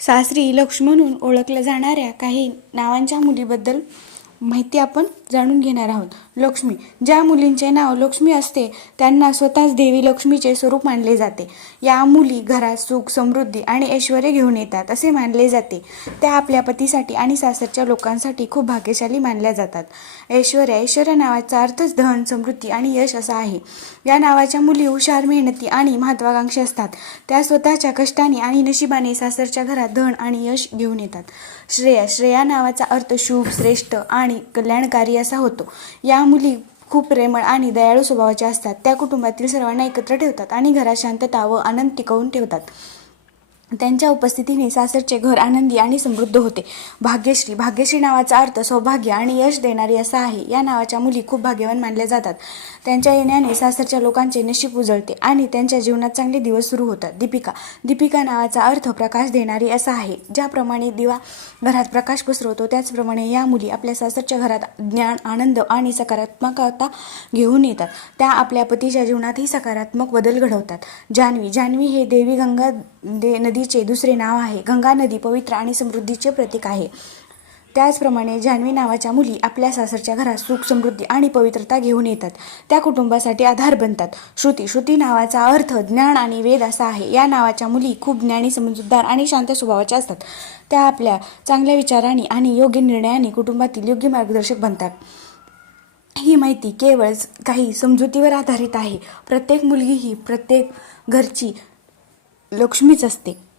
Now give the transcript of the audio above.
सासरी लक्ष्म म्हणून ओळखल्या जाणाऱ्या काही नावांच्या मुलीबद्दल माहिती आपण जाणून घेणार आहोत. लक्ष्मी ज्या मुलींचे नाव लक्ष्मी असते त्यांना स्वतःच देवी लक्ष्मीचे स्वरूप मानले जाते. या मुली घरात सुख समृद्धी आणि ऐश्वर घेऊन येतात असे मानले जाते. त्या आपल्या पतीसाठी आणि सासरच्या लोकांसाठी खूप भाग्यशाली मानल्या जातात. ऐश्वर्या ऐश्वर्या नावाचा अर्थच धन समृद्धी आणि यश असा आहे. या नावाच्या मुली हुशार मेहनती आणि महत्वाकांक्षी असतात. त्या स्वतःच्या कष्टाने आणि नशिबाने सासरच्या घरात धन आणि यश घेऊन येतात. श्रेया श्रेया नावाचा अर्थ शुभ श्रेष्ठ आणि कल्याणकारी असा होतो. या मुली खूप प्रेमळ आणि दयाळू स्वभावाच्या असतात. त्या कुटुंबातील सर्वांना एकत्र ठेवतात आणि घरात शांतता व आनंद टिकवून ठेवतात. त्यांच्या उपस्थितीने सासरचे घर आनंदी आणि समृद्ध होते. भाग्यश्री भाग्यश्री नावाचा अर्थ सौभाग्य आणि यश देणारी असा आहे. या नावाच्या मुली खूप भाग्यवान मानल्या जातात. त्यांच्या येण्याने सासरच्या लोकांचे नशीब उजळते आणि त्यांच्या जीवनात चांगले दिवस सुरू होतात. दीपिका दीपिका नावाचा अर्थ प्रकाश देणारी असा आहे. ज्याप्रमाणे दिवा घरात प्रकाश पसरवतो त्याचप्रमाणे या मुली आपल्या सासरच्या घरात ज्ञान आनंद आणि सकारात्मकता घेऊन येतात. त्या आपल्या पतीच्या जीवनातही सकारात्मक बदल घडवतात. जान्हवी जान्हवी हे देवी गंगा नदीचे दुसरे नाव आहे. गंगा नदी पवित्र आणि समृद्धीचे प्रतीक आहे. त्याचप्रमाणे जान्हवी नावाच्या मुली आपल्या सासरच्या घरात सुख समृद्धी आणि पवित्रता घेऊन येतात. त्या कुटुंबासाठी आधार बनतात. श्रुती श्रुती नावाचा अर्थ ज्ञान आणि वेद असा आहे. या नावाच्या मुली खूप ज्ञानी समजूतदार आणि शांत स्वभावाच्या असतात. त्या आपल्या चांगल्या विचारांनी आणि योग्य निर्णयाने कुटुंबातील योग्य मार्गदर्शक बनतात. ही माहिती केवळ काही समजुतीवर आधारित आहे. प्रत्येक मुलगी ही प्रत्येक घरची लक्ष्मीच असते.